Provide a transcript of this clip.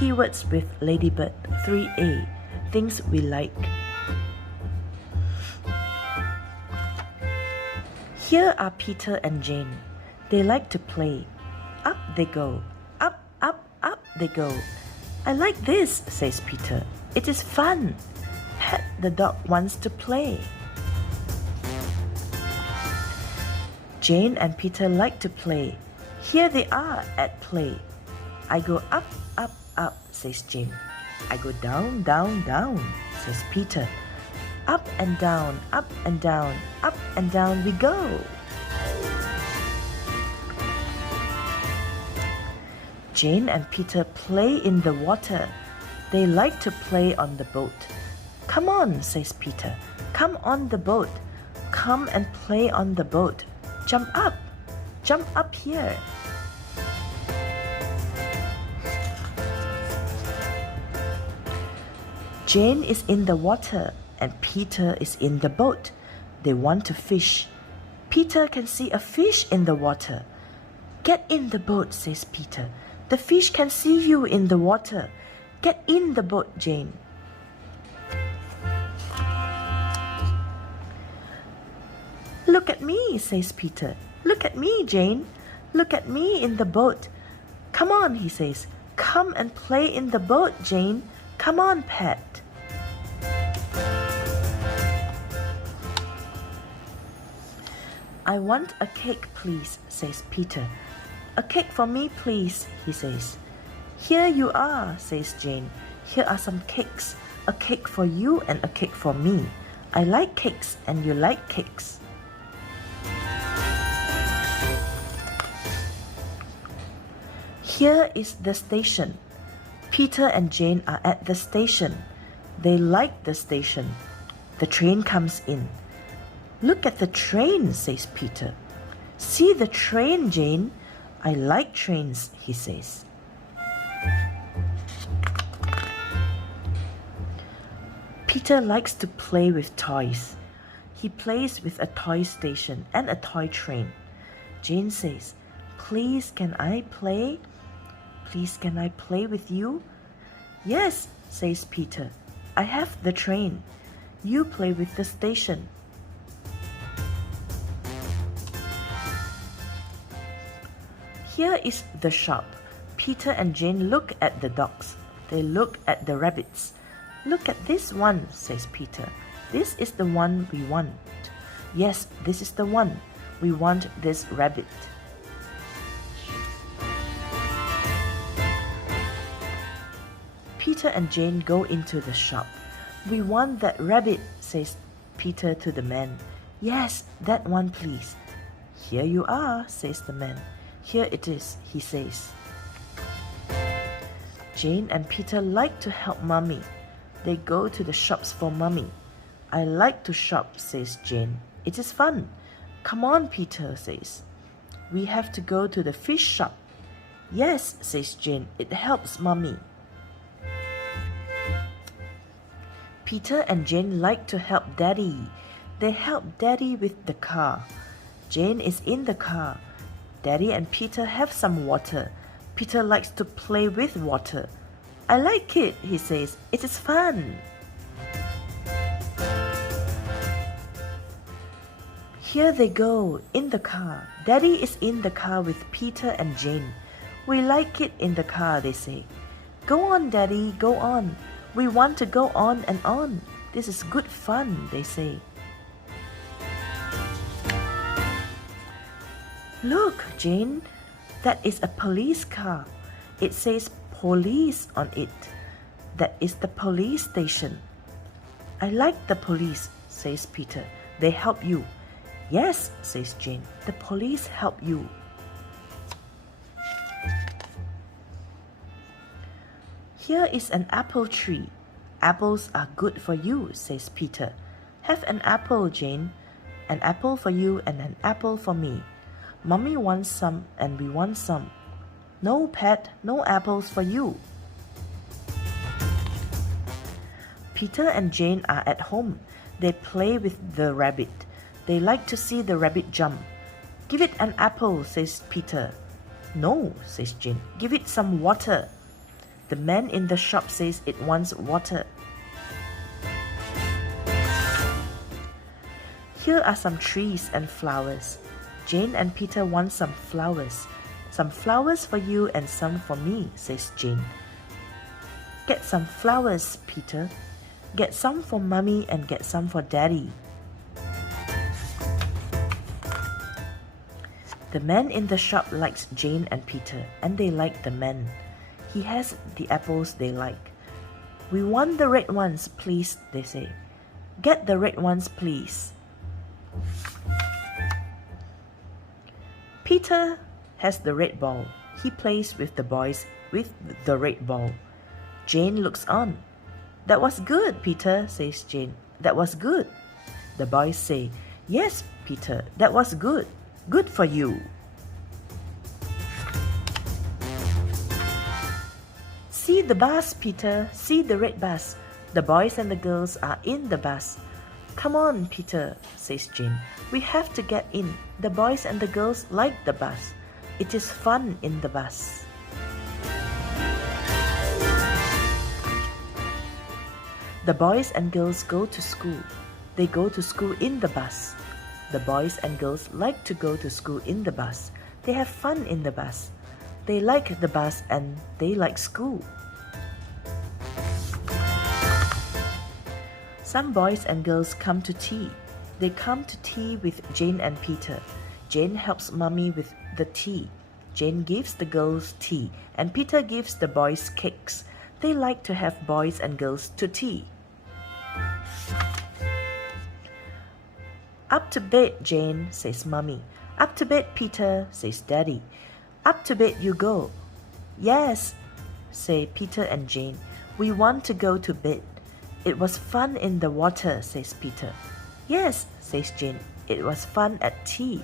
Keywords with Ladybird 3A. Things we like. Here are Peter and Jane. They like to play. Up they go. Up, up, up they go. I like this, says Peter. It is fun. Pat the dog wants to play. Jane and Peter like to play. Here they are at play. I go up, up, up, says Jane. I go down, down, down, says Peter. Up and down, up and down, up and down we go. Jane and Peter play in the water. They like to play on the boat. Come on, says Peter. Come on the boat. Come and play on the boat. Jump up. Jump up here. Jane is in the water and Peter is in the boat. They want to fish. Peter can see a fish in the water. Get in the boat, says Peter. The fish can see you in the water. Get in the boat, Jane. Look at me, says Peter. Look at me, Jane. Look at me in the boat. Come on, he says. Come and play in the boat, Jane. Come on, Pat. I want a cake, please, says Peter. A cake for me, please, he says. Here you are, says Jane. Here are some cakes. A cake for you and a cake for me. I like cakes and you like cakes. Here is the station. Peter and Jane are at the station. They like the station. The train comes in. Look at the train, says Peter. See the train, Jane. I like trains, he says. Peter likes to play with toys. He plays with a toy station and a toy train. Jane says, Please, can I play? Please, can I play with you? Yes, says Peter. I have the train. You play with the station. Here is the shop. Peter and Jane look at the dogs. They look at the rabbits. Look at this one, says Peter. This is the one we want. Yes, this is the one. We want this rabbit. Peter and Jane go into the shop. We want that rabbit, says Peter to the man. Yes, that one please. Here you are, says the man. Here it is, he says. Jane and Peter like to help Mommy. They go to the shops for Mommy. I like to shop, says Jane. It is fun. Come on, Peter says. We have to go to the fish shop. Yes, says Jane. It helps Mommy. Peter and Jane like to help Daddy. They help Daddy with the car. Jane is in the car. Daddy and Peter have some water. Peter likes to play with water. I like it, he says. It is fun. Here they go, in the car. Daddy is in the car with Peter and Jane. We like it in the car, they say. Go on, Daddy, go on. We want to go on and on. This is good fun, they say. Look, Jane, that is a police car. It says police on it. That is the police station. I like the police, says Peter. They help you. Yes, says Jane. The police help you. Here is an apple tree. Apples are good for you, says Peter. Have an apple, Jane. An apple for you and an apple for me. Mommy wants some and we want some. No, Pat, no apples for you. Peter and Jane are at home. They play with the rabbit. They like to see the rabbit jump. Give it an apple, says Peter. No, says Jane. Give it some water. The man in the shop says it wants water. Here are some trees and flowers. Jane and Peter want some flowers. Some flowers for you and some for me, says Jane. Get some flowers, Peter. Get some for Mummy and get some for Daddy. The man in the shop likes Jane and Peter, and they like the man. He has the apples they like. We want the red ones, please, they say. Get the red ones, please. Peter has the red ball. He plays with the boys with the red ball. Jane looks on. That was good, Peter, says Jane. That was good. The boys say, Yes, Peter, that was good. Good for you. See the bus, Peter. See the red bus. The boys and the girls are in the bus. Come on, Peter, says Jane. We have to get in. The boys and the girls like the bus. It is fun in the bus. The boys and girls go to school. They go to school in the bus. The boys and girls like to go to school in the bus. They have fun in the bus. They like the bus and they like school. Some boys and girls come to tea. They come to tea with Jane and Peter. Jane helps Mummy with the tea. Jane gives the girls tea and Peter gives the boys cakes. They like to have boys and girls to tea. Up to bed, Jane, says Mummy. Up to bed, Peter, says Daddy. Up to bed you go. Yes, say Peter and Jane. We want to go to bed. It was fun in the water, says Peter. Yes, says Jane. It was fun at tea.